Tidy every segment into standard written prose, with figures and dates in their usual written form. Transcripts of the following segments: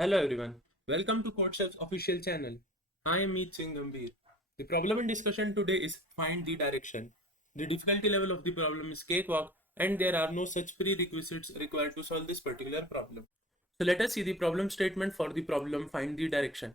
Hello everyone, welcome to CodeChef's official channel. I am Singh Gambhir. The problem in discussion today is find the direction. The difficulty level of the problem is cakewalk and there are no such prerequisites required to solve this particular problem. So let us see the problem statement for the problem find the direction.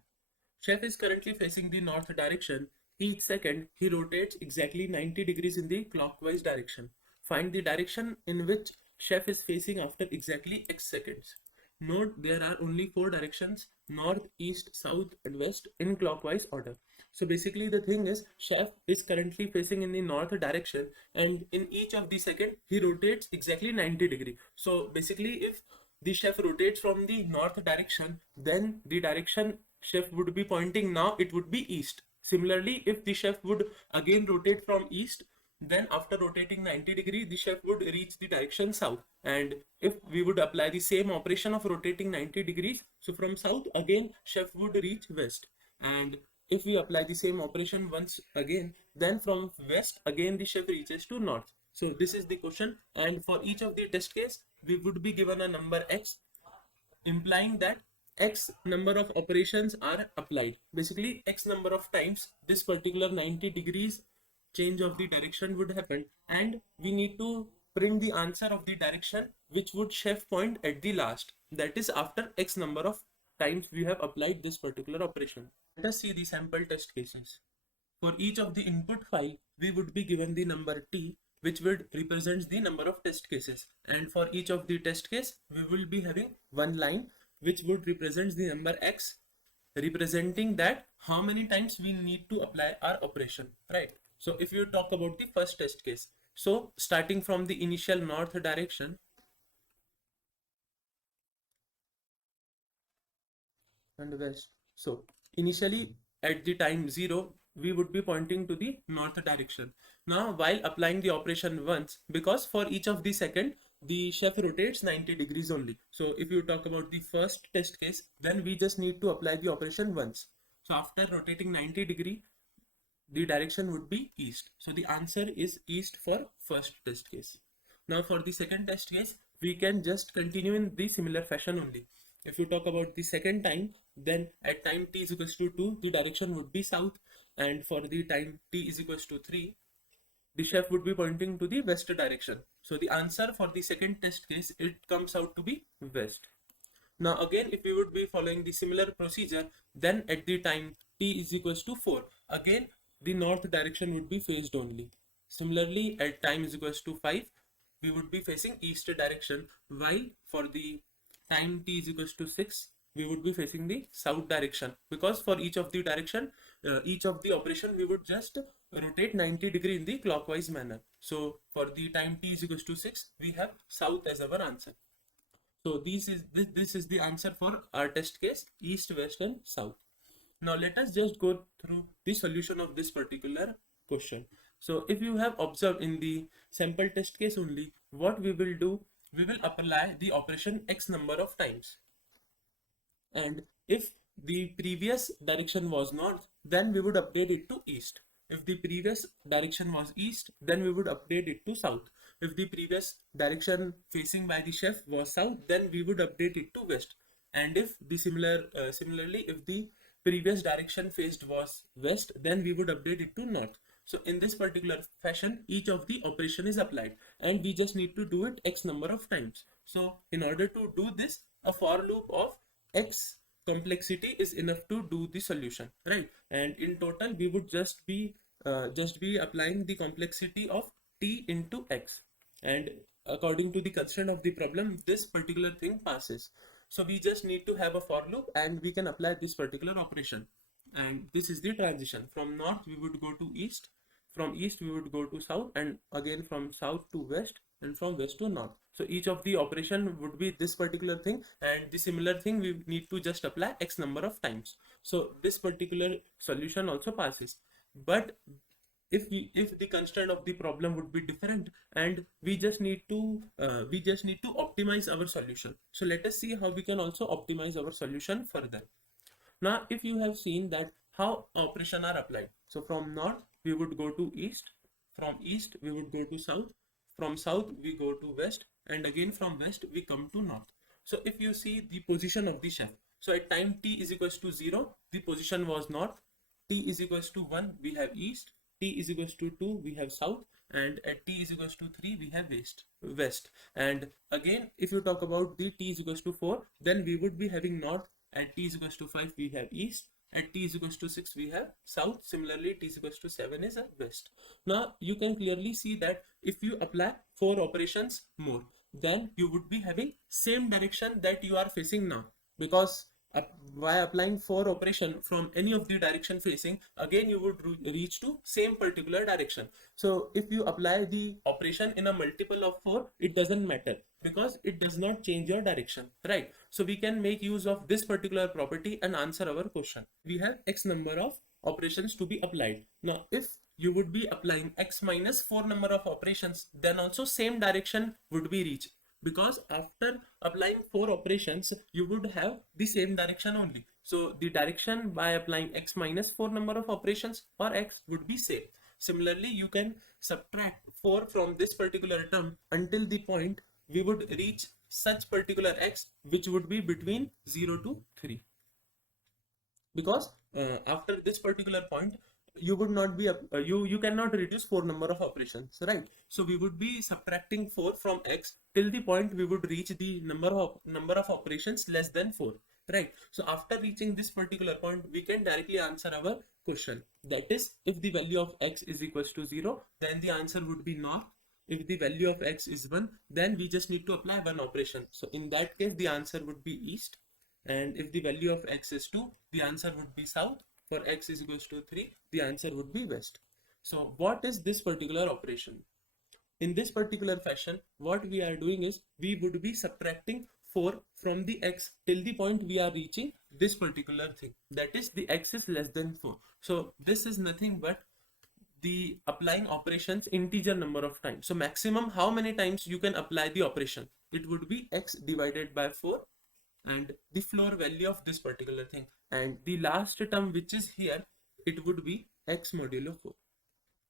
Chef is currently facing the north direction. Each second he rotates exactly 90 degrees in the clockwise direction. Find the direction in which chef is facing after exactly x seconds. Note there are only four directions: north, east, south, and west in clockwise order. So basically the thing is chef is currently facing in the north direction and in each of the second he rotates exactly 90 degree. So basically if the chef rotates from the north direction, then the direction chef would be pointing now it would be east. Similarly, if the chef would again rotate from east, then after rotating 90 degree the chef would reach the direction south. And if we would apply the same operation of rotating 90 degrees, so from south again chef would reach west. And if we apply the same operation once again, then from west again the chef reaches to north. So this is the question, and for each of the test case we would be given a number x, implying that x number of operations are applied. Basically x number of times this particular 90 degrees change of the direction would happen, and we need to print the answer of the direction which would chef point at the last, that is after x number of times we have applied this particular operation. Let us see the sample test cases. For each of the input file, we would be given the number t, which would represent the number of test cases. And for each of the test case, we will be having one line, which would represent the number x, representing that how many times we need to apply our operation, right? So if you talk about the first test case, so starting from the initial north direction and west. So initially at the time 0, we would be pointing to the north direction. Now while applying the operation once, because for each of the second, the chef rotates 90 degrees only. So if you talk about the first test case, then we just need to apply the operation once. So after rotating 90 degree, the direction would be east. So the answer is east for first test case. Now for the second test case, we can just continue in the similar fashion only. If you talk about the second time, then at time t is equals to 2, the direction would be south, and for the time t is equals to 3, the chef would be pointing to the west direction. So the answer for the second test case, it comes out to be west. Now again, if we would be following the similar procedure, then at the time t is equals to 4, again the north direction would be faced only. Similarly, at time is equals to 5, we would be facing east direction, while for the time t is equals to 6, we would be facing the south direction, because for each of the direction, each of the operation we would just rotate 90 degree in the clockwise manner. So for the time t is equals to 6, we have south as our answer. So this is the answer for our test case, east, west and south. Now let us just go through the solution of this particular question. So if you have observed in the sample test case only, what we will do, we will apply the operation x number of times. And if the previous direction was north, then we would update it to east. If the previous direction was east, then we would update it to south. If the previous direction facing by the chef was south, then we would update it to west. And if the similarly, if the previous direction faced was west, then we would update it to north. So in this particular fashion, each of the operation is applied, and we just need to do it x number of times. So in order to do this, a for loop of x complexity is enough to do the solution, right? And in total we would just be applying the complexity of t into x, and according to the constraint of the problem, this particular thing passes. So we just need to have a for loop and we can apply this particular operation. And this is the transition. From north we would go to east, from east we would go to south, and again from south to west, and from west to north. So each of the operation would be this particular thing, and the similar thing we need to just apply x number of times. So this particular solution also passes. But if the constraint of the problem would be different, and we just need to optimize our solution. So let us see how we can also optimize our solution further. Now if you have seen that how operation are applied, so from north we would go to east, from east we would go to south, from south we go to west, and again from west we come to north. So if you see the position of the chef, So at time t is equals to 0, the position was north. T is equals to 1, we have east. T is equals to 2, we have south. And at t is equals to 3, we have west. And again, if you talk about the t is equals to 4, then we would be having north. At t is equals to 5, we have east. At t is equals to 6, we have south. Similarly, t is equals to 7 is a west. Now, you can clearly see that if you apply 4 operations more, then you would be having same direction that you are facing now. Because by applying 4 operation from any of the direction facing, again you would reach to same particular direction. So if you apply the operation in a multiple of 4, it doesn't matter because it does not change your direction, right? So we can make use of this particular property and answer our question. We have x number of operations to be applied. Now if you would be applying x minus 4 number of operations, then also same direction would be reached, because after applying 4 operations you would have the same direction only. So the direction by applying x minus 4 number of operations or x would be same. Similarly, you can subtract 4 from this particular term until the point we would reach such particular x which would be between 0 to 3, because after this particular point you would not be you cannot reduce 4 number of operations, right? So we would be subtracting 4 from x till the point we would reach the number of operations less than 4, right? So after reaching this particular point, we can directly answer our question. That is, if the value of x is equals to 0, then the answer would be north. If the value of x is 1, then we just need to apply one operation. So in that case, the answer would be east. And if the value of x is 2, the answer would be south. For x is equals to 3, the answer would be west. So what is this particular operation? In this particular fashion, what we are doing is we would be subtracting 4 from the x till the point we are reaching this particular thing. That is, the x is less than 4. So this is nothing but the applying operations integer number of times. So maximum how many times you can apply the operation? It would be x divided by 4 and the floor value of this particular thing. And the last term which is here, it would be x modulo 4,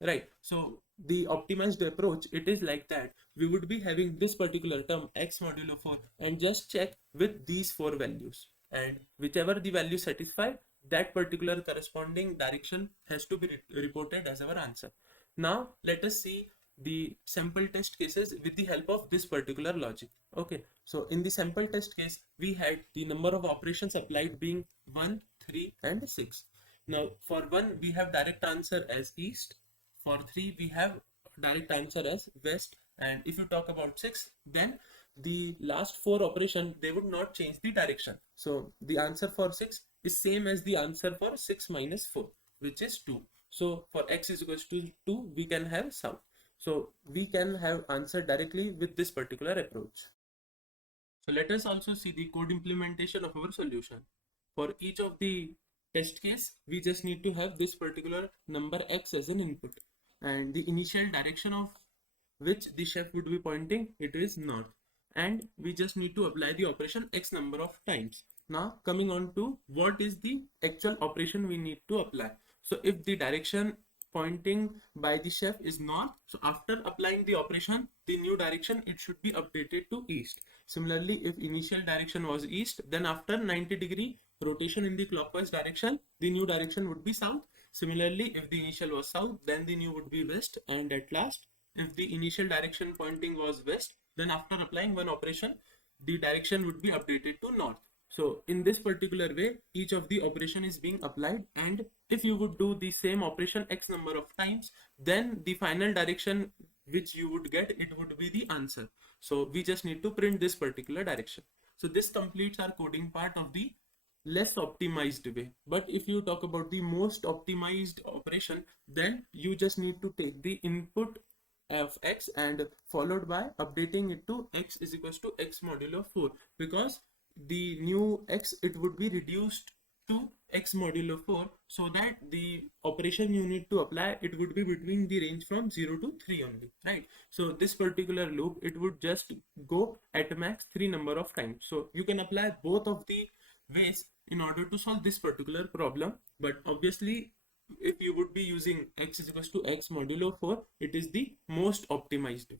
right? So the optimized approach, it is like that. We would be having this particular term x modulo 4 and just check with these 4 values, and whichever the value satisfied, that particular corresponding direction has to be reported as our answer. Now let us see the sample test cases with the help of this particular logic. Okay, so in the sample test case, we had the number of operations applied being 1, 3 and 6. Now for 1 we have direct answer as east, for 3 we have direct answer as west, and if you talk about 6, then the last 4 operation, they would not change the direction. So the answer for 6 is same as the answer for 6 minus 4, which is 2. So for x is equals to 2, we can have south. So we can have answer directly with this particular approach. So let us also see the code implementation of our solution. For each of the test case, we just need to have this particular number x as an input, and the initial direction of which the chef would be pointing, it is north, and we just need to apply the operation x number of times. Now coming on to what is the actual operation we need to apply. So if the direction pointing by the chef is north, so after applying the operation, the new direction, it should be updated to east. Similarly, if initial direction was east, then after 90-degree rotation in the clockwise direction, the new direction would be south. Similarly, if the initial was south, then the new would be west. And at last, if the initial direction pointing was west, then after applying one operation, the direction would be updated to north. So in this particular way, each of the operation is being applied, and if you would do the same operation x number of times, then the final direction which you would get, it would be the answer. So we just need to print this particular direction. So this completes our coding part of the less optimized way. But if you talk about the most optimized operation, then you just need to take the input of x and followed by updating it to x is equals to x modulo 4, because the new x, it would be reduced to x modulo 4, so that the operation you need to apply, it would be between the range from 0 to 3 only, right? So this particular loop, it would just go at max 3 number of times. So you can apply both of the ways in order to solve this particular problem, but obviously if you would be using x is equals to x modulo 4, it is the most optimized way.